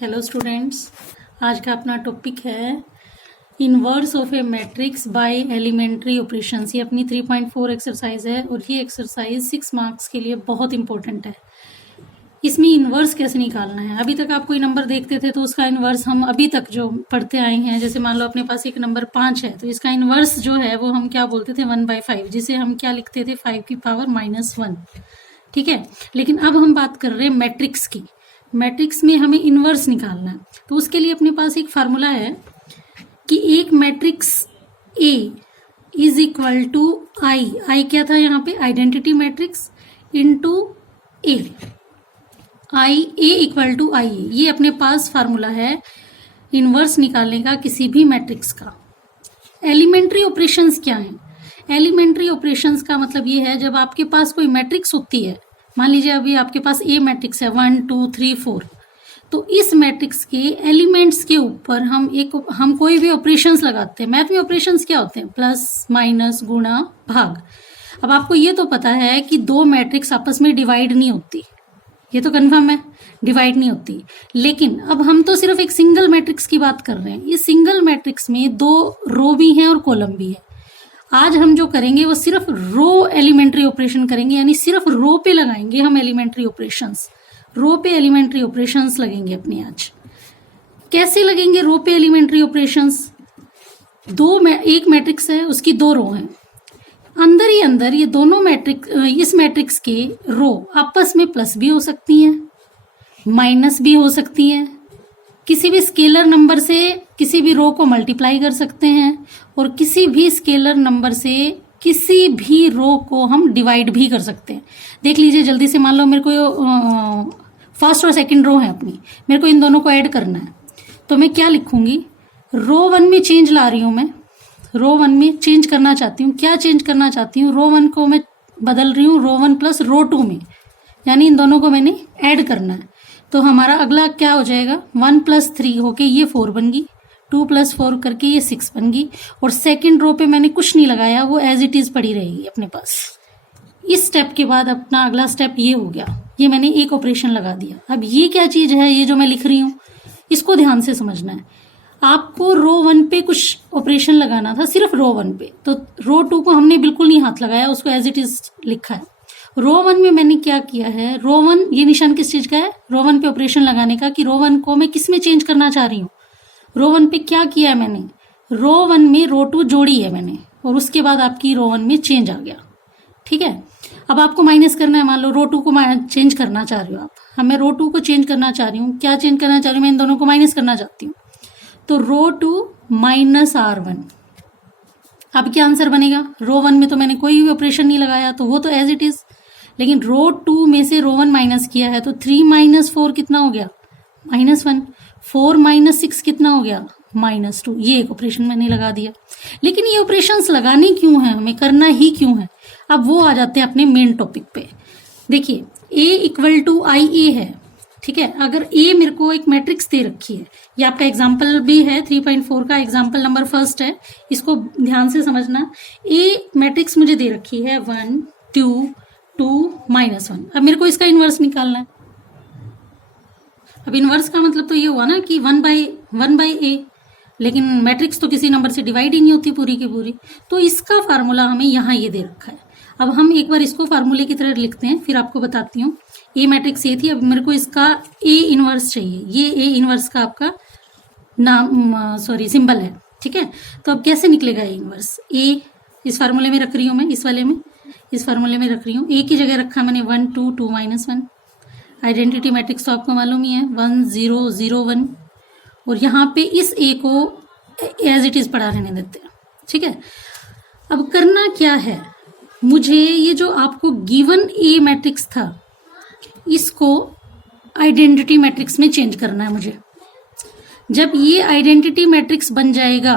Hello students, आज का अपना टॉपिक है inverse of a matrix by elementary operations. ये अपनी 3.4 एक्सरसाइज है और ये एक्सरसाइज 6 मार्क्स के लिए बहुत इंपॉर्टेंट है। इसमें इनवर्स कैसे निकालना है, अभी तक आप कोई नंबर देखते थे तो उसका इनवर्स हम अभी तक जो पढ़ते आए हैं, जैसे मान लो अपने पास एक नंबर 5 है तो इसका इनवर्स जो है वो हम क्या बोलते थे 1/5, जिसे हम क्या लिखते थे 5 की पावर -1। ठीक है, लेकिन अब हम बात कर रहे हैं मैट्रिक्स की। मैट्रिक्स में हमें इनवर्स निकालना है तो उसके लिए अपने पास एक फार्मूला है कि एक matrix A is equal to I क्या था यहाँ पे, identity matrix into A, I A equal to I. ये अपने पास फार्मूला है इनवर्स निकालने का किसी भी मैट्रिक्स का। एलिमेंट्री ऑपरेशंस क्या है? एलिमेंट्री ऑपरेशंस का मतलब ये है जब आपके पास कोई मैट्रिक्स होती है, मान लीजिए अभी आपके पास ए मैट्रिक्स है 1 2 3 4, तो इस मैट्रिक्स के एलिमेंट्स के ऊपर हम कोई भी ऑपरेशंस लगाते हैं। मैथ में ऑपरेशंस क्या होते हैं? प्लस, माइनस, गुणा, भाग। अब आपको ये तो पता है कि दो मैट्रिक्स आपस में डिवाइड नहीं होती, ये तो कन्फर्म है, डिवाइड नहीं होती। लेकिन अब हम तो सिर्फ एक सिंगल मैट्रिक्स की बात कर रहे हैं। इस सिंगल मैट्रिक्स में दो रो भी हैं और कॉलम भी है। आज हम जो करेंगे वो सिर्फ रो एलिमेंट्री ऑपरेशन करेंगे, यानी सिर्फ रो पे लगाएंगे हम एलिमेंट्री ऑपरेशंस। रो पे एलिमेंट्री ऑपरेशंस लगेंगे अपने आज। कैसे लगेंगे रो पे एलिमेंट्री ऑपरेशंस? एक मैट्रिक्स है, उसकी दो रो हैं, अंदर ही अंदर ये दोनों इस मैट्रिक्स के रो आपस में प्लस भी हो सकती हैं, माइनस भी हो सकती हैं। किसी भी स्केलर नंबर से किसी भी रो को मल्टीप्लाई कर सकते हैं और किसी भी स्केलर नंबर से किसी भी रो को हम डिवाइड भी कर सकते हैं। देख लीजिए जल्दी से, मान लो मेरे को फर्स्ट और सेकंड रो है अपनी, मेरे को इन दोनों को ऐड करना है तो मैं क्या लिखूंगी? रो 1 में चेंज ला रही हूं, मैं रो 1 में चेंज करना चाहती हूँ। क्या चेंज करना चाहती हूँ? रो 1 को मैं बदल रही हूँ रो 1 प्लस रो 2 में, यानी इन दोनों को मैंने ऐड करना है। तो हमारा अगला क्या हो जाएगा? 1 + 3 होके ये 4 बन गई, 2 + 4 करके ये 6 बन गई, और सेकंड रो पे मैंने कुछ नहीं लगाया, वो एज इट इज पड़ी रहेगी अपने पास। इस स्टेप के बाद अपना अगला स्टेप ये हो गया, ये मैंने एक ऑपरेशन लगा दिया। अब ये क्या चीज है, ये जो मैं लिख रही हूँ, इसको ध्यान से समझना है। आपको रो 1 पे कुछ ऑपरेशन लगाना था, सिर्फ रो 1 पे, तो रो 2 को हमने बिल्कुल नहीं हाथ लगाया, उसको एज इट इज लिखा है। रो 1 में मैंने क्या किया है, रो 1, ये निशान किस चीज का है? रो 1 पे ऑपरेशन लगाने का, कि रो 1 को मैं किस में चेंज करना चाह रही हूँ। रो 1 पे क्या किया है मैंने? रो 1 में रो 2 जोड़ी है मैंने, और उसके बाद आपकी रो 1 में चेंज आ गया। ठीक है, अब आपको माइनस करना है, मान लो रो 2 को चेंज करना चाह रही हो आप। हाँ, मैं रो 2 को चेंज करना चाह रही हूँ। क्या चेंज करना चाह रही हूँ? मैं इन दोनों को माइनस करना चाहती हूँ, तो रो 2 - R1। अब क्या आंसर बनेगा? रो 1 में तो मैंने कोई भी ऑपरेशन नहीं लगाया, तो वो तो एज इट इज, लेकिन रो 2 में से रो 1 माइनस किया है, तो 3 - 4 कितना हो गया? -1। 4 - 6 कितना हो गया? -2। ये एक ऑपरेशन मैंने लगा दिया। लेकिन ये ऑपरेशंस लगाने क्यों है, हमें करना ही क्यों है? अब वो आ जाते हैं अपने मेन टॉपिक पे। देखिए, A = IA है। ठीक है, अगर ए मेरे को एक मैट्रिक्स दे रखी है, ये आपका एग्जाम्पल भी है 3.4 का, एग्जाम्पल नंबर 1 है, इसको ध्यान से समझना। ए मैट्रिक्स मुझे दे रखी है 1 2 2 -1। अब मेरे को इसका इनवर्स निकालना है। अब इनवर्स का मतलब तो ये हुआ ना कि 1/A, लेकिन मैट्रिक्स तो किसी नंबर से डिवाइड ही नहीं होती पूरी की पूरी, तो इसका फार्मूला हमें यहाँ ये दे रखा है। अब हम एक बार इसको फार्मूले की तरह लिखते हैं, फिर आपको बताती हूँ। ए मैट्रिक्स ये थी, अब मेरे को इसका ए इनवर्स चाहिए। ये ए इनवर्स का आपका सिंबल है। ठीक है, तो अब कैसे निकलेगा ए इनवर्स? ए इस फार्मूले में रख रही हूँ मैं, इस वाले में, इस फार्मूले में रख रही हूँ। ए की जगह रखा मैंने 1 2 2 -1। आइडेंटिटी मैट्रिक्स तो आपको मालूम ही है 1 0 0 1, और यहाँ पे इस ए को एज इट इज पड़ा रहने देते हैं। ठीक है, अब करना क्या है मुझे, ये जो आपको गिवन ए मैट्रिक्स था इसको आइडेंटिटी मैट्रिक्स में चेंज करना है मुझे। जब ये आइडेंटिटी मैट्रिक्स बन जाएगा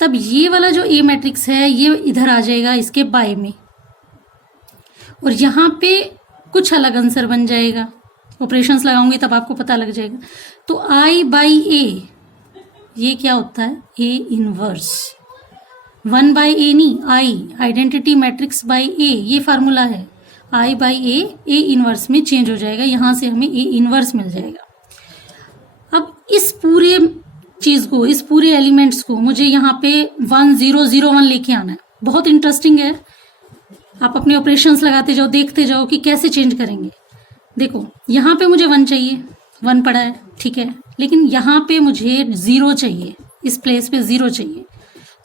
तब ये वाला जो ए मैट्रिक्स है ये इधर आ जाएगा इसके बाय में, और यहाँ पे कुछ अलग आंसर बन जाएगा। ऑपरेशंस लगाऊंगी तब आपको पता लग जाएगा। तो I/A ये क्या होता है? A inverse. 1/A नहीं, आइडेंटिटी मैट्रिक्स बाय ए, ये फार्मूला है। I/A ए इनवर्स में चेंज हो जाएगा, यहां से हमें ए इनवर्स मिल जाएगा। इस पूरे चीज को, इस पूरे एलिमेंट्स को मुझे यहाँ पे 1001 लेके आना है। बहुत इंटरेस्टिंग है, आप अपने ऑपरेशंस लगाते जाओ, देखते जाओ कि कैसे चेंज करेंगे। देखो यहाँ पे मुझे 1 चाहिए, 1 पड़ा है, ठीक है, लेकिन यहाँ पे मुझे 0 चाहिए, इस प्लेस पे 0 चाहिए।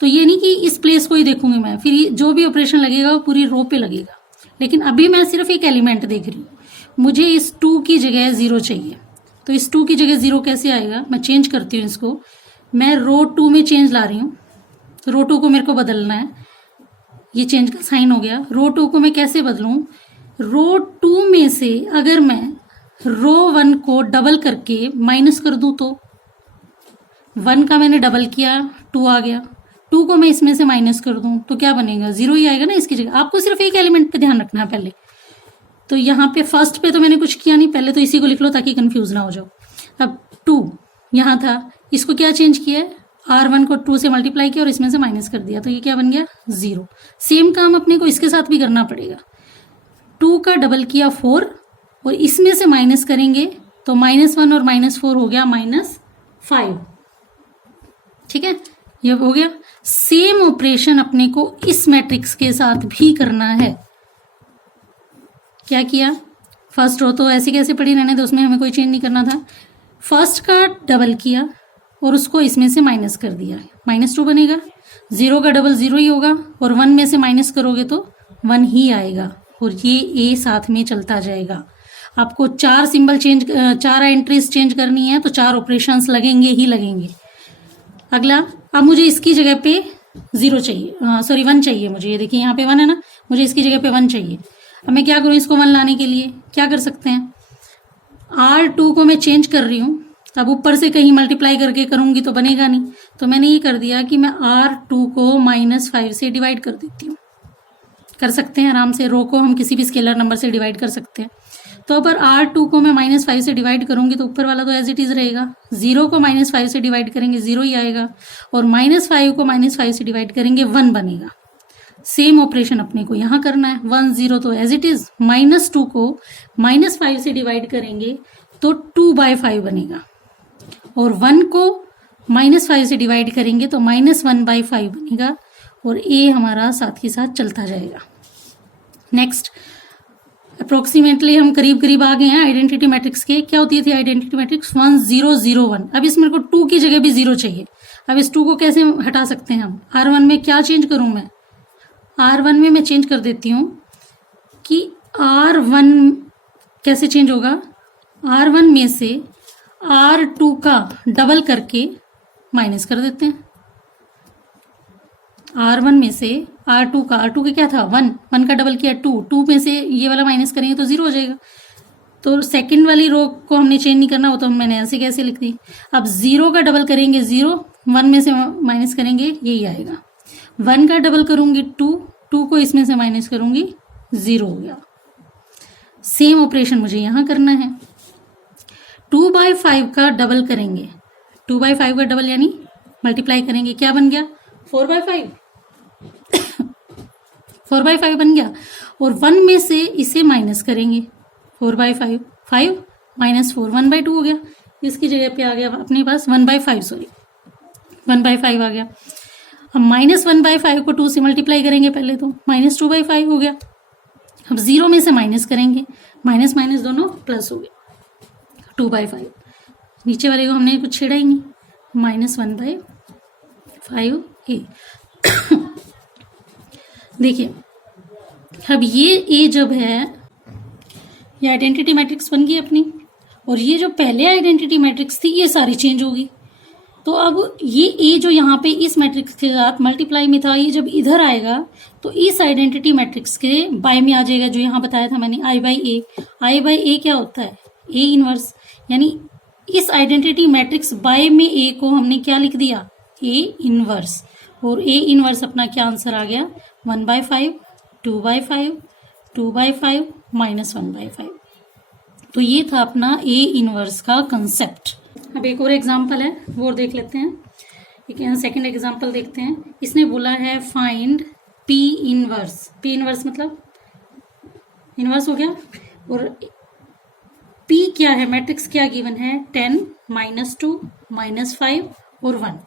तो ये नहीं कि इस प्लेस को ही देखूंगी मैं, फिर जो भी ऑपरेशन लगेगा वो पूरी रो पे लगेगा। लेकिन अभी मैं सिर्फ एक एलिमेंट देख रही हूँ, मुझे इस 2 की जगह 0 चाहिए। तो इस 2 की जगह 0 कैसे आएगा, मैं चेंज करती हूँ इसको, मैं रो 2 में चेंज ला रही हूँ। रो 2 को मेरे को बदलना है, ये चेंज का साइन हो गया। रो 2 को मैं कैसे बदलूं, रो 2 में से अगर मैं रो 1 को डबल करके माइनस कर दूं तो 1 का मैंने डबल किया, 2 आ गया। 2 को मैं इसमें से माइनस कर दूं तो क्या बनेगा, 0 ही आएगा ना इसकी जगह। आपको सिर्फ एक एलिमेंट पे ध्यान रखना है पहले। तो यहाँ पे फर्स्ट पे तो मैंने कुछ किया नहीं, पहले तो इसी को लिख लो ताकि कंफ्यूज ना हो जाओ। अब 2 यहाँ था, इसको क्या चेंज किया है, R1 को 2 से मल्टीप्लाई किया और इसमें से माइनस कर दिया, तो ये क्या बन गया, 0। सेम काम अपने को इसके साथ भी करना पड़ेगा। 2 का डबल किया 4 और इसमें से माइनस करेंगे तो -1 और -4 हो गया -5। ठीक है, ये हो गया। सेम ऑपरेशन अपने को इस मैट्रिक्स के साथ भी करना है। क्या किया, फर्स्ट रो तो ऐसे कैसे पड़ी रहने दो, उसमें हमें कोई चेंज नहीं करना था। फर्स्ट का डबल किया और उसको इसमें से माइनस कर दिया, -2 बनेगा। 0 का डबल 0 ही होगा और 1 में से माइनस करोगे तो 1 ही आएगा और ये ए साथ में चलता जाएगा। आपको 4 सिंबल चेंज, 4 एंट्रीज चेंज करनी है तो 4 ऑपरेशंस लगेंगे ही लगेंगे। अगला, अब मुझे इसकी जगह पे 0 चाहिए, सॉरी 1 चाहिए मुझे। ये देखिए यहाँ पे 1 है ना, मुझे इसकी जगह पे 1 चाहिए। अब मैं क्या करूँ, इसको 1 लाने के लिए क्या कर सकते हैं, R2 को मैं चेंज कर रही हूँ। अब ऊपर से कहीं मल्टीप्लाई करके करूंगी तो बनेगा नहीं, तो मैंने ये कर दिया कि मैं R2 को -5 से डिवाइड कर देती हूँ। कर सकते हैं आराम से, रो को हम किसी भी स्केलर नंबर से डिवाइड कर सकते हैं। तो अगर R2 को मैं -5 से डिवाइड करूंगी तो ऊपर वाला तो एज इट इज रहेगा। 0 को -5 से डिवाइड करेंगे 0 ही आएगा और -5 को -5 से डिवाइड करेंगे 1 बनेगा। सेम ऑपरेशन अपने को यहाँ करना है। 1 0 तो एज इट इज, -2 को -5 से डिवाइड करेंगे तो 2/5 बनेगा और 1 को -5 से डिवाइड करेंगे तो -1/5 बनेगा और ए हमारा साथ के साथ चलता जाएगा। नेक्स्ट, अप्रोक्सीमेटली हम करीब करीब आ गए हैं आइडेंटिटी मैट्रिक्स के। क्या होती थी आइडेंटिटी मैट्रिक्स, 1 0 0 1। अब इसमें मेरे को 2 की जगह भी 0 चाहिए। अब इस 2 को कैसे हटा सकते हैं हम, R1 में क्या चेंज करूं मैं, R1 में मैं चेंज कर देती हूँ कि R1 कैसे चेंज होगा, R1 में से R2 का डबल करके माइनस कर देते हैं। R1 में से R2 का क्या था, 1 का डबल किया 2 में से ये वाला माइनस करेंगे तो 0 हो जाएगा। तो सेकंड वाली रो को हमने चेंज नहीं करना, वो तो मैंने ऐसे कैसे लिख दी। अब 0 का डबल करेंगे 0, 1 में से माइनस करेंगे यही आएगा। 1 का डबल करूंगी 2 को इसमें से माइनस करूंगी 0 हो गया। सेम ऑपरेशन मुझे यहां करना है। 2/5 का डबल करेंगे, 2/5 का डबल यानी मल्टीप्लाई करेंगे, क्या बन गया 4/5 4/5 बन गया और 1 में से इसे माइनस करेंगे 4/5, 5 -4 1/2 हो गया। इसकी जगह पे आ गया अपने पास 1/5, सॉरी 1/5 आ गया। अब -1/5 को 2 से मल्टीप्लाई करेंगे पहले तो -2/5 हो गया। अब 0 में से माइनस करेंगे, माइनस माइनस दोनों प्लस हो गया 2/5। नीचे वाले को हमने कुछ छेड़ा ही नहीं, -1/5 ए। देखिए अब ये ए जब है, ये आइडेंटिटी मैट्रिक्स बन गई अपनी और ये जो पहले आइडेंटिटी मैट्रिक्स थी ये सारी चेंज होगी। तो अब ये ए जो यहाँ पे इस मैट्रिक्स के साथ मल्टीप्लाई में था, ये जब इधर आएगा तो इस आइडेंटिटी मैट्रिक्स के बाय में आ जाएगा, जो यहाँ बताया था मैंने I/A। I/A क्या होता है, ए इनवर्स, यानी इस आइडेंटिटी मैट्रिक्स बाय में ए को हमने क्या लिख दिया, ए इनवर्स। और ए इनवर्स अपना क्या आंसर आ गया, 1/5, 2/5, 2/5 -1/5। तो ये था अपना ए इनवर्स का कंसेप्ट। अब एक और एग्जाम्पल है वो और देख लेते हैं। एक सेकंड एग्जाम्पल देखते हैं। इसने बोला है find P inverse. P inverse मतलब इनवर्स हो गया और P क्या है, मैट्रिक्स क्या गिवन है, 10 -2 -5 और 1।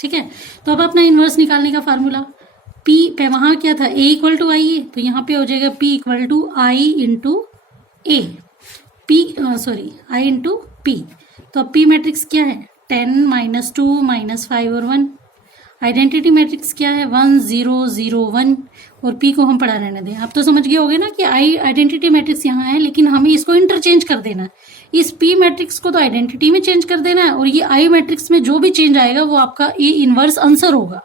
ठीक है, तो अब अपना इनवर्स निकालने का फार्मूला, P पे वहां क्या था, A इक्वल टू आई है, तो यहाँ पे हो जाएगा P equal to I into A, I into P। तो अब P मैट्रिक्स क्या है, 10 -2 -5 और 1। आइडेंटिटी मैट्रिक्स क्या है, 1 0 0 1, और P को हम पढ़ा रहने दें। आप तो समझ गए होगे ना कि आइडेंटिटी मैट्रिक्स यहाँ है, लेकिन हमें इसको इंटरचेंज कर देना है। इस P मैट्रिक्स को तो आइडेंटिटी में चेंज कर देना है, और ये I मैट्रिक्स में जो भी चेंज आएगा वो आपका A इनवर्स आंसर होगा।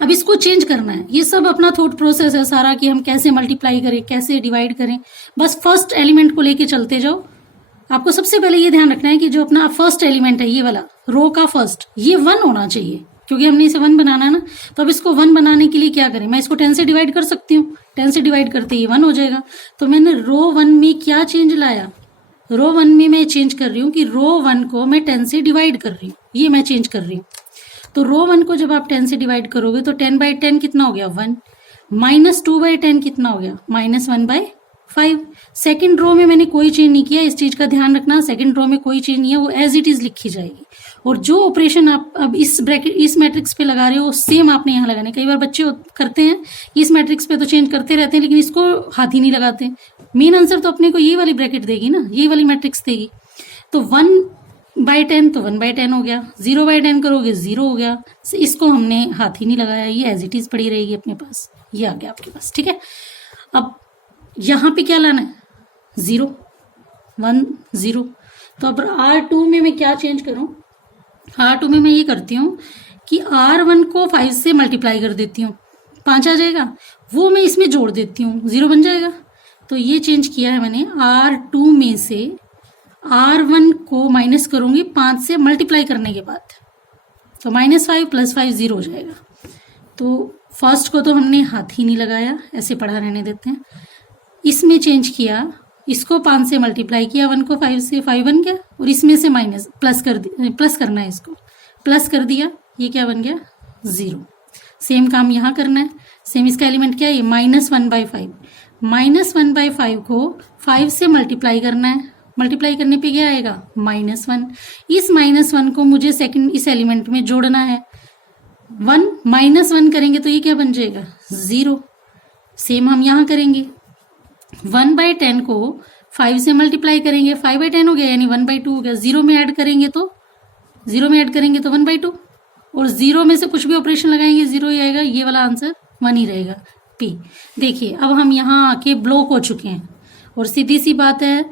अब इसको चेंज करना है, ये सब अपना थॉट प्रोसेस है सारा, कि हम कैसे मल्टीप्लाई करें, कैसे डिवाइड करें। बस फर्स्ट एलिमेंट को लेके चलते जाओ। आपको सबसे पहले ये ध्यान रखना है कि जो अपना फर्स्ट एलिमेंट है, ये वाला रो का फर्स्ट, ये 1 होना चाहिए, क्योंकि हमने इसे 1 बनाना है ना। तो अब इसको 1 बनाने के लिए क्या करें, मैं इसको 10 से डिवाइड कर सकती हूँ, 10 से डिवाइड करते ही 1 हो जाएगा। तो मैंने रो 1 में क्या चेंज लाया, रो 1 में मैं चेंज कर रही हूँ कि रो 1 को मैं 10 से डिवाइड कर रही हूँ, ये मैं चेंज कर रही हूँ। तो रो 1 को जब आप 10 से डिवाइड करोगे तो 10/10 कितना हो गया, 1, -2/10 कितना हो गया, -1/5। सेकंड रो में मैंने कोई चेंज नहीं किया, इस चीज का ध्यान रखना, सेकंड रो में कोई चेंज नहीं है, वो एज इट इज लिखी जाएगी। और जो ऑपरेशन आप अब इस ब्रैकेट इस मैट्रिक्स पे लगा रहे हो, सेम आपने यहाँ लगाना है। कई बार बच्चे करते हैं इस मैट्रिक्स पे तो चेंज करते रहते हैं, लेकिन इसको हाथ ही नहीं लगाते। मेन आंसर तो अपने को ये वाली ब्रैकेट देगी ना, ये वाली मैट्रिक्स देगी। तो 1/10 तो 1/10 हो गया, 0/10 करोगे 0 हो गया। इसको हमने हाथ ही नहीं लगाया, ये एज इट इज पड़ी रहेगी अपने पास, ये आ गया आपके पास। ठीक है, अब यहाँ पे क्या लाना है, 0 1 0। तो अब R2 में मैं क्या चेंज करूं, R2 में मैं ये करती हूँ कि R1 को 5 से मल्टीप्लाई कर देती हूँ, 5 आ जाएगा, वो मैं इसमें जोड़ देती हूँ, 0 बन जाएगा। तो ये चेंज किया है मैंने, R2 में से R1 को माइनस करूंगी 5 से मल्टीप्लाई करने के बाद, तो -5 + 5 0 हो जाएगा। तो फर्स्ट को तो हमने हाथ ही नहीं लगाया, ऐसे पढ़ा रहने देते हैं। इसमें चेंज किया, इसको 5 से मल्टीप्लाई किया, 1 को 5 से, 5 बन गया, और इसमें से माइनस प्लस करना है, इसको प्लस कर दिया, ये क्या बन गया, 0। सेम काम यहाँ करना है, सेम इसका एलिमेंट क्या है, ये -1/5। -1/5 को 5 से मल्टीप्लाई करना है, मल्टीप्लाई करने पे क्या आएगा, -1। इस -1 को मुझे सेकंड इस एलिमेंट में जोड़ना है, 1 -1 करेंगे तो ये क्या बन जाएगा, 0। सेम हम यहाँ करेंगे, 1/10 को 5 से मल्टीप्लाई करेंगे, 5/10 हो गया, यानी 1/2 हो गया। 0 में ऐड करेंगे तो 1/2, और 0 में से कुछ भी ऑपरेशन लगाएंगे 0 ही आएगा, ये वाला आंसर 1 ही रहेगा, P। देखिए अब हम यहाँ आके ब्लॉक हो चुके हैं, और सीधी सी बात है,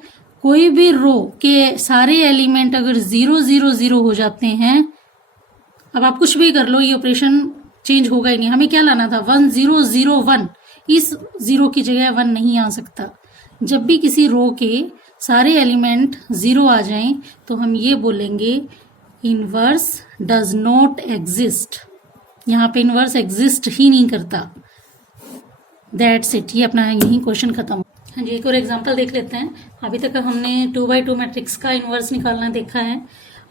कोई भी रो के सारे एलिमेंट अगर 0 0 0 हो जाते हैं, अब आप कुछ भी कर लो, ये ऑपरेशन चेंज होगा ही नहीं। हमें क्या लाना था, 1 0 0 1, इस 0 की जगह 1 नहीं आ सकता। जब भी किसी रो के सारे एलिमेंट 0 आ जाएं तो हम ये बोलेंगे इनवर्स डज नॉट एग्जिस्ट। यहाँ पे इनवर्स एग्जिस्ट ही नहीं करता। दैट्स इट, ये अपना यही क्वेश्चन खत्म। हाँ जी, एक और एग्जांपल देख लेते हैं। अभी तक हमने 2/2 मैट्रिक्स का इनवर्स निकालना देखा है,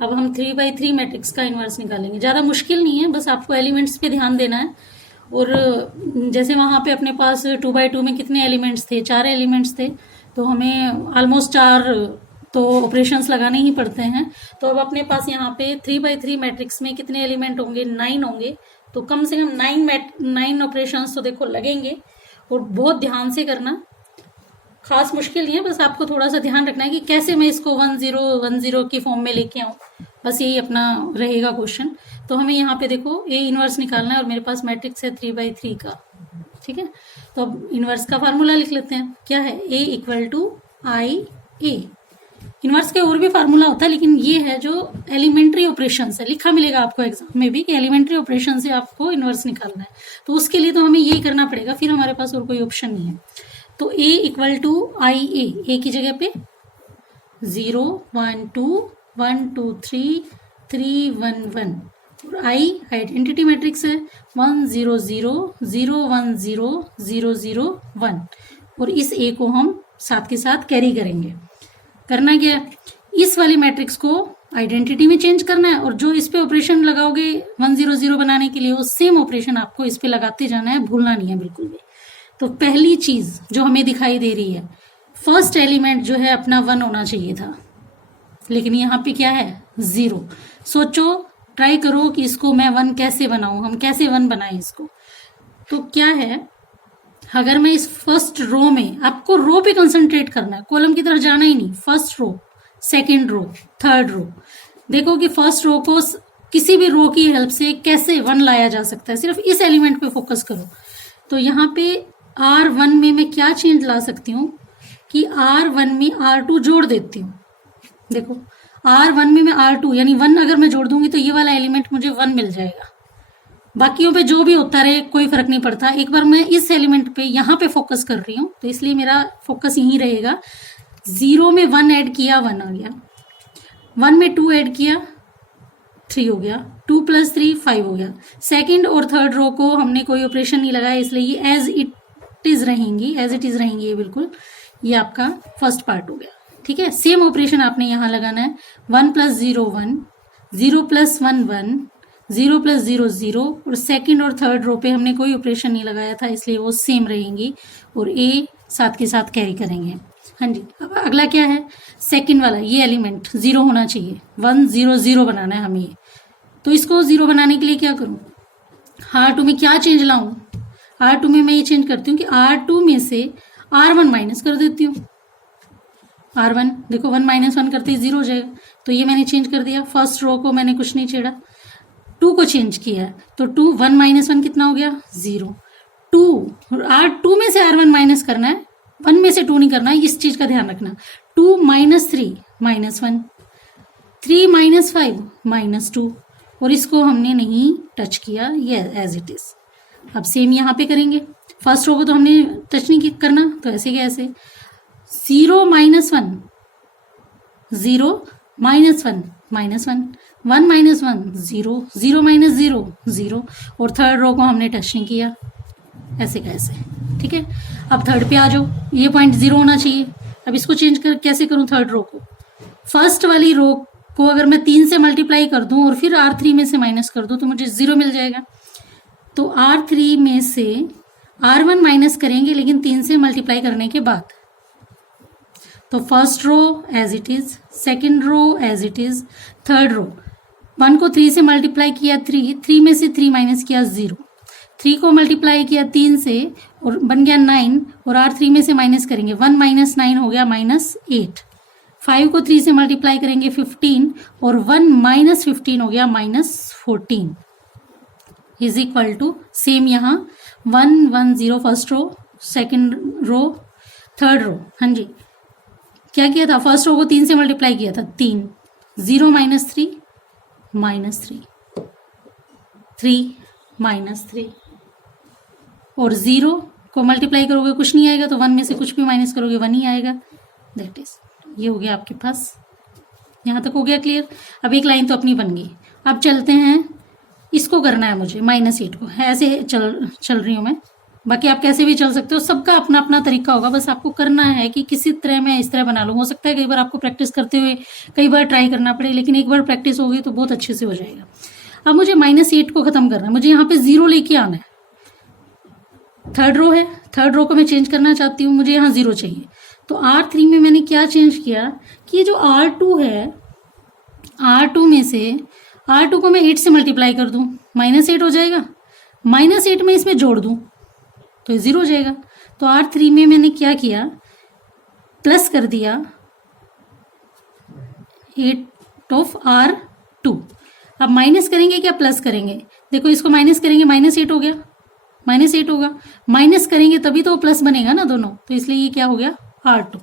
अब हम 3/3 मैट्रिक्स का इनवर्स निकालेंगे। ज़्यादा मुश्किल नहीं है, बस आपको एलिमेंट्स पे ध्यान देना है। और जैसे वहाँ पे अपने पास 2/2 में कितने एलिमेंट्स थे, 4 एलिमेंट्स थे, तो हमें ऑलमोस्ट 4 तो ऑपरेशंस लगाने ही पड़ते हैं। तो अब अपने पास यहाँ पे 3/3 मैट्रिक्स में कितने एलिमेंट होंगे, 9 होंगे। तो कम से कम 9 ऑपरेशंस तो देखो लगेंगे, और बहुत ध्यान से करना। खास मुश्किल नहीं है, बस आपको थोड़ा सा ध्यान रखना है कि कैसे मैं इसको 1 0 1 0 की फॉर्म में लेके आऊँ, बस यही अपना रहेगा क्वेश्चन। तो हमें यहाँ पे देखो ए इनवर्स निकालना है, और मेरे पास मैट्रिक्स है 3/3 का। ठीक है, तो अब इनवर्स का फार्मूला लिख लेते हैं। क्या है, A equal to I A. Inverse के और भी फार्मूला होता है, लेकिन ये है जो एलिमेंट्री ऑपरेशन है, लिखा मिलेगा आपको एग्जाम में भी कि एलिमेंट्री ऑपरेशन से आपको इनवर्स निकालना है। तो उसके लिए तो हमें यही करना पड़ेगा, फिर हमारे पास और कोई ऑप्शन नहीं है। तो ए इक्वल टू आई ए की जगह पे 0 1 2 1 2 3 3 1 1, और आई आइडेंटिटी मैट्रिक्स है 1 0 0 0 1 0 0 0 1, और इस ए को हम साथ के साथ कैरी करेंगे। करना क्या है, इस वाली मैट्रिक्स को आइडेंटिटी में चेंज करना है, और जो इस पे ऑपरेशन लगाओगे 1 0 0 बनाने के लिए, वो सेम ऑपरेशन आपको इस पे लगाते जाना है, भूलना नहीं है बिल्कुल भी। तो पहली चीज जो हमें दिखाई दे रही है, फर्स्ट एलिमेंट जो है अपना 1 होना चाहिए था, लेकिन यहाँ पे क्या है 0। सोचो, ट्राई करो कि इसको मैं 1 कैसे बनाऊं, हम कैसे 1 बनाएं इसको। तो क्या है, अगर मैं इस फर्स्ट रो में, आपको रो पे कंसंट्रेट करना है, कॉलम की तरफ जाना ही नहीं, first row, second row, third row, देखो कि फर्स्ट रो को किसी भी रो की हेल्प से कैसे 1 लाया जा सकता है, सिर्फ इस एलिमेंट पे फोकस करो। तो यहाँ पे R1 में मैं क्या चेंज ला सकती हूँ कि R1 में R2 जोड़ देती हूँ। देखो R1 में मैं R2 यानी 1 अगर मैं जोड़ दूंगी तो ये वाला एलिमेंट मुझे 1 मिल जाएगा। बाकियों पे जो भी होता रहे कोई फर्क नहीं पड़ता, एक बार मैं इस एलिमेंट पे यहाँ पे फोकस कर रही हूँ तो इसलिए मेरा फोकस यहीं रहेगा। 0 में 1 ऐड किया 1 आ गया, 1 में 2 ऐड किया 3 हो गया, 2 + 3 5 हो गया। सेकंड और थर्ड रो को हमने कोई ऑपरेशन नहीं लगाया, इसलिए ये एज इट इज रहेंगी ये बिल्कुल। ये आपका फर्स्ट पार्ट हो गया, ठीक है। सेम ऑपरेशन आपने यहाँ लगाना है, 1 + 0 1, 0 + 1 1, 0 + 0 0, और सेकंड और थर्ड रो पे हमने कोई ऑपरेशन नहीं लगाया था इसलिए वो सेम रहेंगी और ए साथ के साथ कैरी करेंगे। हाँ जी, अब अगला क्या है, सेकंड वाला ये एलिमेंट 0 होना चाहिए, 1 0 0 बनाना है हमें। तो इसको 0 बनाने के लिए क्या करूं, R2 में क्या चेंज लाऊं, R2 में मैं ये चेंज करती हूँ कि R2 में से R1 माइनस कर देती हूँ। R1 देखो 1 - 1 करते ही 0 हो जाएगा, तो ये मैंने चेंज कर दिया। फर्स्ट रो को मैंने कुछ नहीं छेड़ा, 2 को चेंज किया, तो 2 1 - 1 कितना हो गया 0। 2 R2 में से R1 माइनस करना है, 1 में से 2 नहीं करना है, इस चीज का ध्यान रखना। 2 - 3 -1, 3 - 5 -2, और इसको हमने नहीं टच किया, ये एज इट इज। अब सेम यहाँ पे करेंगे, फर्स्ट रो को तो हमने टच नहीं करना, तो ऐसे क्या ऐसे 0 - 1 0 -1 -1 -1 1 - 1 0 0 - 0 0, और थर्ड रो को हमने टच नहीं किया, ऐसे कैसे, ठीक है। अब थर्ड पे आ जाओ, ये पॉइंट 0 होना चाहिए। अब इसको चेंज कर कैसे करूं, थर्ड रो को, फर्स्ट वाली रो को अगर मैं 3 से मल्टीप्लाई कर दूं और फिर R3 में से माइनस कर दूं तो मुझे 0 मिल जाएगा। तो R3 में से R1 माइनस करेंगे, लेकिन 3 से मल्टीप्लाई करने के बाद। तो first row as it is, second row as it is, third row 1 को 3 से मल्टीप्लाई किया 3 में से 3 माइनस किया 0, 3 को मल्टीप्लाई किया 3 से और बन गया 9, और R3 में से माइनस करेंगे, 1 - 9 हो गया -8, 5 को 3 से मल्टीप्लाई करेंगे 15, और 1 - 15 हो गया -14, इज इक्वल टू सेम यहाँ 1 1 0 first row, second row, third row. हाँ जी, क्या किया था, फर्स्ट रो को 3 से मल्टीप्लाई किया था 3, 0 - 3 -3, 3 -3, और 0 को मल्टीप्लाई करोगे कुछ नहीं आएगा, तो 1 में से कुछ भी माइनस करोगे 1 ही आएगा, दैट इज, ये हो गया आपके पास। यहाँ तक हो गया क्लियर। अब एक लाइन तो अपनी बन गई। अब चलते हैं, इसको करना है मुझे -8 को, ऐसे चल रही हूँ मैं, बाकी आप कैसे भी चल सकते हो, सबका अपना अपना तरीका होगा, बस आपको करना है कि किसी तरह मैं इस तरह बना लूँ। हो सकता है कई बार आपको प्रैक्टिस करते हुए कई बार ट्राई करना पड़े, लेकिन एक बार प्रैक्टिस होगी तो बहुत अच्छे से हो जाएगा। अब मुझे -8 को खत्म करना है, मुझे यहाँ पे 0 लेके आना है। थर्ड रो है, थर्ड रो को मैं चेंज करना चाहती हूँ, मुझे यहाँ 0 चाहिए। तो R3 में मैंने क्या चेंज किया कि ये जो R2 है, R2 में से R2 को मैं 8 से मल्टीप्लाई कर दूं, -8 हो जाएगा, -8 में इसमें जोड़ दूं तो ये 0 हो जाएगा। तो R3 में मैंने क्या किया, प्लस कर दिया 8 ऑफ R2। अब माइनस करेंगे क्या प्लस करेंगे, देखो इसको माइनस करेंगे -8 हो गया, -8 होगा, माइनस करेंगे तभी तो प्लस बनेगा ना दोनों, तो इसलिए ये क्या हो गया R2,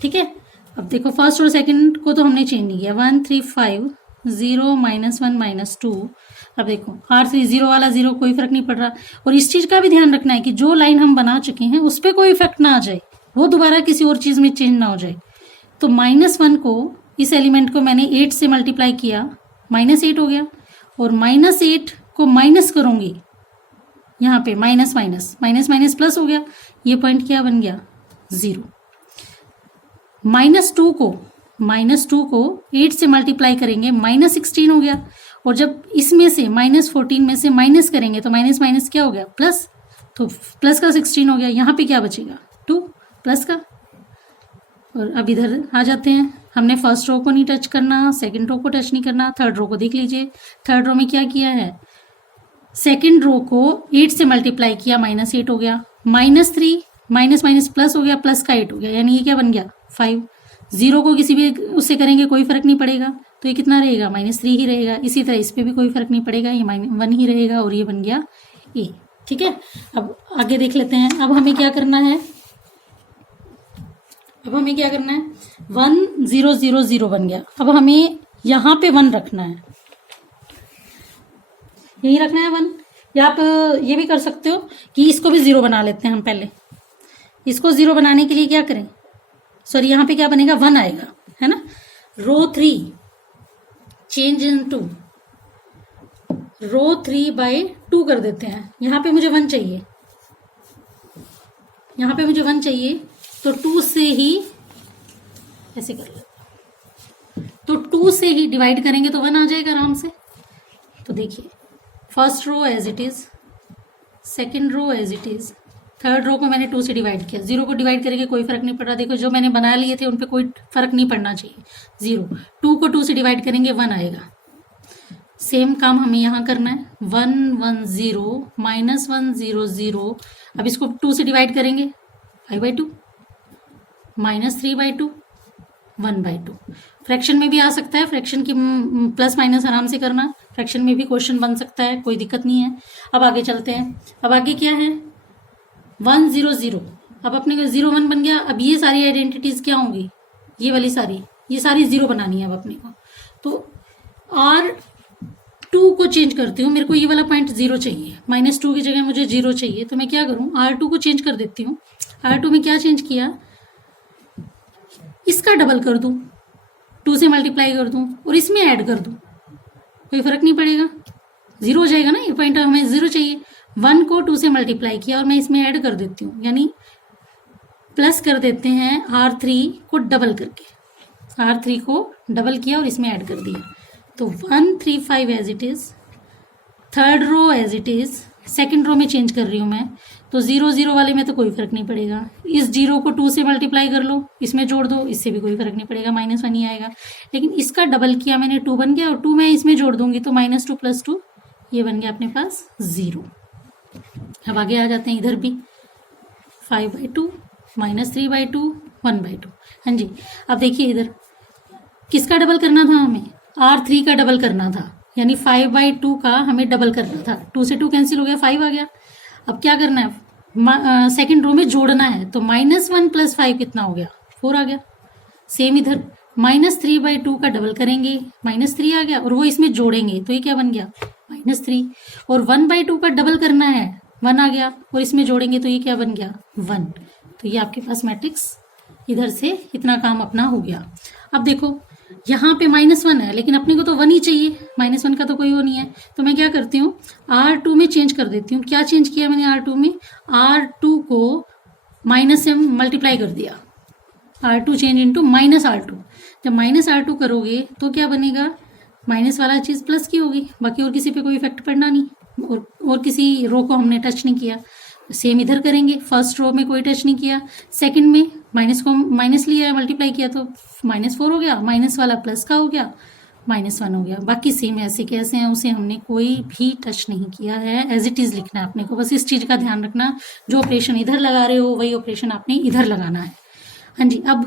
ठीक है। अब देखो फर्स्ट और सेकंड को तो हमने चेंज नहीं किया, 1 3 5 0 -1 -2। अब देखो R3 0 वाला 0, कोई फर्क नहीं पड़ रहा। और इस चीज का भी ध्यान रखना है कि जो लाइन हम बना चुके हैं उस पर कोई इफेक्ट ना आ जाए, वो दोबारा किसी और चीज में चेंज ना हो जाए। तो -1 को, इस एलिमेंट को मैंने 8 से मल्टीप्लाई किया, -8 हो गया, और -8 को माइनस करूंगी, यहाँ पे minus minus minus minus plus हो गया, ये पॉइंट क्या बन गया 0। -2 को 8 से मल्टीप्लाई करेंगे, -16 हो गया, और जब इसमें से -14 में से माइनस करेंगे तो माइनस माइनस क्या हो गया प्लस, तो प्लस का 16 हो गया। यहाँ पे क्या बचेगा 2 प्लस का, और अब इधर आ जाते हैं। हमने फर्स्ट रो को नहीं टच करना, सेकंड रो को टच नहीं करना। थर्ड रो को देख लीजिए, थर्ड रो में क्या किया है, सेकंड रो को 8 से मल्टीप्लाई किया, -8 हो गया। -3 माइनस माइनस प्लस हो गया, प्लस का 8 हो गया, यानी ये क्या बन गया 5। जीरो को किसी भी उससे करेंगे कोई फर्क नहीं पड़ेगा, तो ये कितना रहेगा -3 ही रहेगा। इसी तरह इस पे भी कोई फर्क नहीं पड़ेगा, ये -1 ही रहेगा और ये बन गया ए। ठीक है, अब आगे देख लेते हैं। अब हमें क्या करना है, 1 0 0 0 बन गया। अब हमें यहाँ पे 1 रखना है, यही रखना है 1। या आप ये भी कर सकते हो कि इसको भी 0 बना लेते हैं हम। पहले इसको 0 बनाने के लिए क्या करें, सॉरी यहाँ पे क्या बनेगा 1 आएगा, है ना। रो 3 चेंज इन टू रो 3/2 कर देते हैं। यहाँ पे मुझे 1 चाहिए, यहाँ पे मुझे 1 चाहिए, तो 2 से ही ऐसे कर लो, तो 2 से ही डिवाइड करेंगे तो 1 आ जाएगा आराम से। तो देखिए first row as it is, second row as it is, third row को मैंने 2 से डिवाइड किया। 0 को डिवाइड करेंगे कोई फर्क नहीं पड़ रहा, देखो जो मैंने बना लिए थे उन पे कोई फर्क नहीं पड़ना चाहिए। 0, 2 को 2 से डिवाइड करेंगे 1 आएगा। सेम काम हमें यहाँ करना है, 1 1 0 -1 0 0। अब इसको 2 से डिवाइड करेंगे 5/2, -3/2, 1/2। फ्रैक्शन में भी आ सकता है, फ्रैक्शन की प्लस माइनस आराम से करना, फ्रैक्शन में भी क्वेश्चन बन सकता है, कोई दिक्कत नहीं है। अब आगे चलते हैं। अब आगे क्या है 1 0 0। अब अपने को 0 1 बन गया। अब ये सारी आइडेंटिटीज क्या होंगी, ये वाली सारी, ये सारी 0 बनानी है अब अपने को। तो R2 को चेंज करती हूँ, मेरे को ये वाला पॉइंट 0 चाहिए, -2 की जगह मुझे 0 चाहिए। तो मैं क्या करूँ, R2 को चेंज कर देती हूँ। R2 में क्या चेंज किया, इसका डबल कर दूं, 2 से मल्टीप्लाई कर दूं और इसमें ऐड कर दूं, कोई फर्क नहीं पड़ेगा, 0 हो जाएगा ना। ये पॉइंट हमें 0 चाहिए। 1 को 2 से मल्टीप्लाई किया और मैं इसमें ऐड कर देती हूँ, यानी प्लस कर देते हैं R3 को डबल करके। R3 को डबल किया और इसमें ऐड कर दिया, तो 1 3 5 as it is. Third row as it is, second row में चेंज कर रही हूँ मैं, तो 0 0 वाले में तो कोई फर्क नहीं पड़ेगा। इस 0 को 2 से मल्टीप्लाई कर लो, इसमें जोड़ दो, इससे भी कोई फर्क नहीं पड़ेगा, -1 ही आएगा। लेकिन इसका डबल किया मैंने, 2 बन गया, और 2 मैं इसमें जोड़ दूंगी तो -2 + 2, ये बन गया अपने पास 0। अब आगे आ जाते हैं, इधर भी 5/2, -3/2, 1/2। हाँ जी, अब देखिए इधर किसका डबल करना था हमें, R3 का डबल करना था, यानी 5/2 का हमें डबल करना था। 2 से 2 कैंसिल हो गया, 5 आ गया। अब क्या करना है, सेकंड रो में जोड़ना है, तो -1 + 5 कितना हो गया, 4 आ गया। सेम इधर -3/2 का डबल करेंगे, -3 आ गया, और वो इसमें जोड़ेंगे तो ये क्या बन गया -3। और 1/2 का डबल करना है, 1 आ गया, और इसमें जोड़ेंगे तो ये क्या बन गया 1। तो ये आपके पास मैट्रिक्स इधर से इतना काम अपना हो गया। अब देखो यहाँ पे -1 है, लेकिन अपने को तो 1 ही चाहिए, -1 का तो कोई वो नहीं है। तो मैं क्या करती हूँ, R2 में चेंज कर देती हूँ। क्या चेंज किया मैंने R2 में, R2 को माइनस से मल्टीप्लाई कर दिया, R2 चेंज इनटू -R2। जब -R2 करोगे तो क्या बनेगा, माइनस वाला चीज प्लस की होगी, बाकी और किसी पे कोई इफेक्ट पड़ना नहीं, और किसी रो को हमने टच नहीं किया। सेम इधर करेंगे, फर्स्ट रो में कोई टच नहीं किया, सेकंड में माइनस को माइनस लिया, मल्टीप्लाई किया तो -4 हो गया, माइनस वाला प्लस का हो गया, -1 हो गया। बाकी सेम ऐसे कैसे हैं, उसे हमने कोई भी टच नहीं किया है, एज इट इज लिखना है अपने को। बस इस चीज का ध्यान रखना, जो ऑपरेशन इधर लगा रहे हो वही ऑपरेशन आपने इधर लगाना है। हाँ जी, अब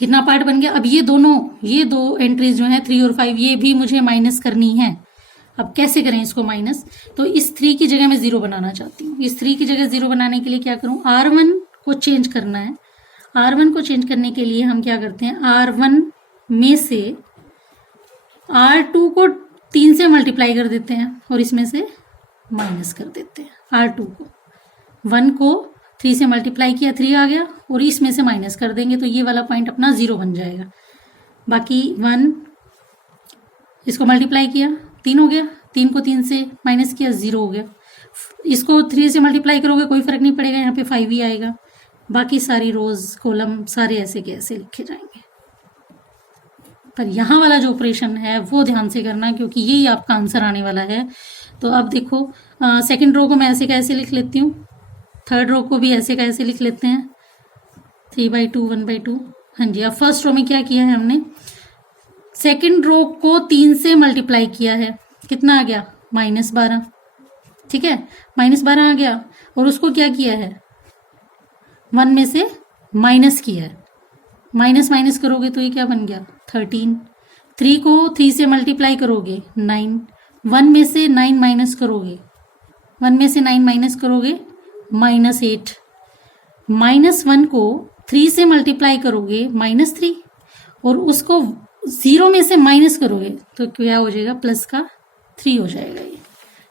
कितना पार्ट बन गया। अब ये दो एंट्रीज जो है 3 और 5, ये भी मुझे माइनस करनी है। अब कैसे करें इसको माइनस, तो इस 3 की जगह मैं 0 बनाना चाहती हूँ। इस 3 की जगह 0 बनाने के लिए क्या करूँ, R1 को चेंज करना है। R1 को चेंज करने के लिए हम क्या करते हैं, R1 में से R2 को 3 से मल्टीप्लाई कर देते हैं और इसमें से माइनस कर देते हैं R2 को। 1 को 3 से मल्टीप्लाई किया, 3 आ गया, और इसमें से माइनस कर देंगे तो ये वाला पॉइंट अपना 0 बन जाएगा। बाकी 1 इसको मल्टीप्लाई किया, 3 हो गया, 3 को 3 से माइनस किया, 0 हो गया। इसको 3 से मल्टीप्लाई करोगे कोई फर्क नहीं पड़ेगा, यहाँ पे 5 ही आएगा। बाकी सारी रोज कॉलम सारे ऐसे के ऐसे लिखे जाएंगे। पर यहाँ वाला जो ऑपरेशन है वो ध्यान से करना, क्योंकि यही आपका आंसर आने वाला है। तो अब देखो, सेकंड रो को मैं ऐसे कैसे लिख लेती हूँ, थर्ड रो को भी ऐसे कैसे लिख लेते हैं, 3/2 1/2। हाँ जी, अब फर्स्ट रो में क्या किया है हमने, सेकंड रो को 3 से मल्टीप्लाई किया है, कितना आ गया -12। ठीक है, -12 आ गया, और उसको क्या किया है 1 में से माइनस किया है, माइनस माइनस करोगे तो ये क्या बन गया 13। 3 को 3 से मल्टीप्लाई करोगे 9, 1 में से 9 माइनस करोगे, 1 में से 9 माइनस करोगे -8, -1 को 3 से मल्टीप्लाई करोगे -3, और उसको 0 में से माइनस करोगे तो क्या हो जाएगा +3 हो जाएगा ये।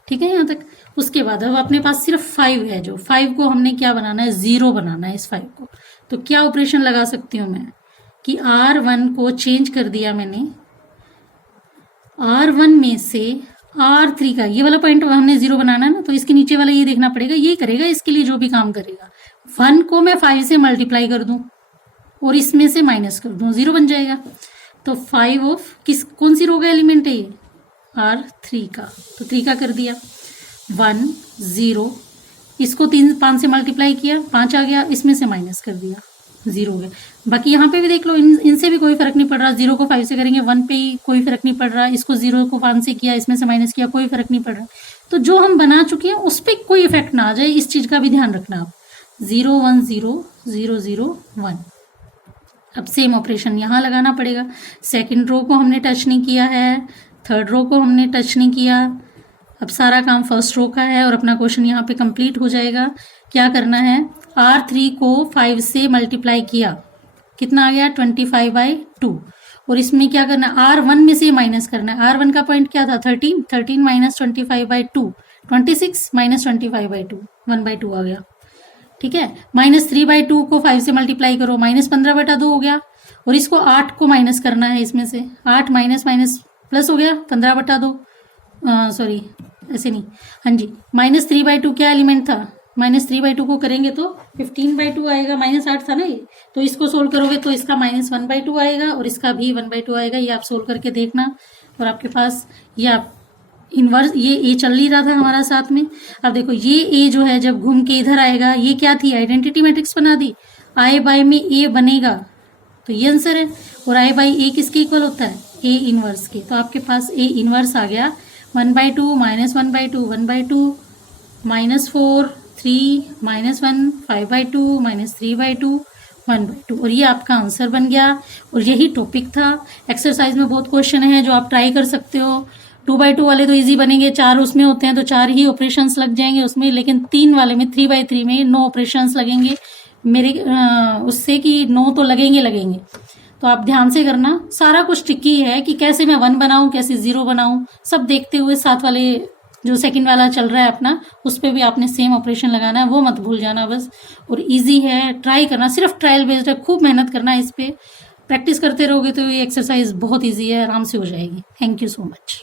ठीक है यहाँ तक। उसके बाद अब अपने पास सिर्फ 5 है, जो 5 को हमने क्या बनाना है 0 बनाना है इस 5 को। तो क्या ऑपरेशन लगा सकती हूँ मैं कि R1 को चेंज कर दिया मैंने, R1 में से R3 का ये वाला पॉइंट हमने 0 बनाना है ना, तो इसके नीचे वाला ये देखना पड़ेगा, ये करेगा इसके लिए जो भी काम करेगा। 1 को मैं 5 से मल्टीप्लाई कर दूं और इसमें से माइनस कर दूं, 0 बन जाएगा। तो 5 ऑफ कौन सी रो का एलिमेंट है ये R3 का, तो 3 का कर दिया 1 0, इसको 5 से मल्टीप्लाई किया 5 आ गया, इसमें से माइनस कर दिया 0 हो गया। बाकी यहाँ पे भी देख लो, इनसे भी कोई फर्क नहीं पड़ रहा, 0 को 5 से करेंगे 1 पे ही कोई फर्क नहीं पड़ रहा, इसको 0 को 5 से किया इसमें से माइनस किया कोई फर्क नहीं पड़ रहा। तो जो हम बना चुके हैं उस पर कोई इफेक्ट ना आ जाए, इस चीज का भी ध्यान रखना आप। 0 1 0 0 0 1। अब सेम ऑपरेशन यहाँ लगाना पड़ेगा। सेकेंड रो को हमने टच नहीं किया है, थर्ड रो को हमने टच नहीं किया, अब सारा काम फर्स्ट रो का है और अपना क्वेश्चन यहाँ पे कंप्लीट हो जाएगा। क्या करना है, R3 को 5 से मल्टीप्लाई किया, कितना आ गया 25/2, और इसमें क्या करना है R1 में से माइनस करना है। R1 का पॉइंट क्या था 13, 13 माइनस 25/2 26 माइनस 25/2 1/2 आ गया। ठीक है, -3/2 को 5 से मल्टीप्लाई करो, -15/2 हो गया, और इसको 8 को माइनस करना है इसमें से, 8 माइनस माइनस प्लस हो गया 15/2, सॉरी ऐसे नहीं, हाँ जी -3/2 क्या एलिमेंट था, -3/2 को करेंगे तो 15/2 आएगा, -8 था ना ये, तो इसको सोल्व करोगे तो इसका -1/2 आएगा और इसका भी 1/2 आएगा। ये आप सोल्व करके देखना, और आपके पास ये आप इनवर्स, ये ए चल नहीं रहा था हमारा साथ में। अब देखो ये ए जो है जब घूम के इधर आएगा, ये क्या थी आइडेंटिटी मैट्रिक्स बना दी, I बाय में ए बनेगा, तो ये आंसर है। और I बाय ए किसके इक्वल होता है ए इनवर्स के, तो आपके पास ए इनवर्स आ गया 1/2 -1/2 1/2 -4 3 -1 5/2 -3/2 1/2, और ये आपका आंसर बन गया। और यही टॉपिक था। एक्सरसाइज में बहुत क्वेश्चन है जो आप ट्राई कर सकते हो। 2/2 वाले तो इजी बनेंगे, 4 उसमें होते हैं तो 4 ही ऑपरेशंस लग जाएंगे उसमें, लेकिन 3 वाले में 3/3 में 9 ऑपरेशंस लगेंगे मेरे उससे कि 9 तो लगेंगे। तो आप ध्यान से करना, सारा कुछ ट्रिकी है कि कैसे मैं 1 बनाऊं कैसे 0 बनाऊं, सब देखते हुए साथ वाले जो सेकंड वाला चल रहा है अपना, उस पर भी आपने सेम ऑपरेशन लगाना है, वो मत भूल जाना बस। और इजी है, ट्राई करना, सिर्फ ट्रायल बेस्ड है, खूब मेहनत करना है इस पे, प्रैक्टिस करते रहोगे तो ये एक्सरसाइज बहुत इजी है, आराम से हो जाएगी। Thank you so much.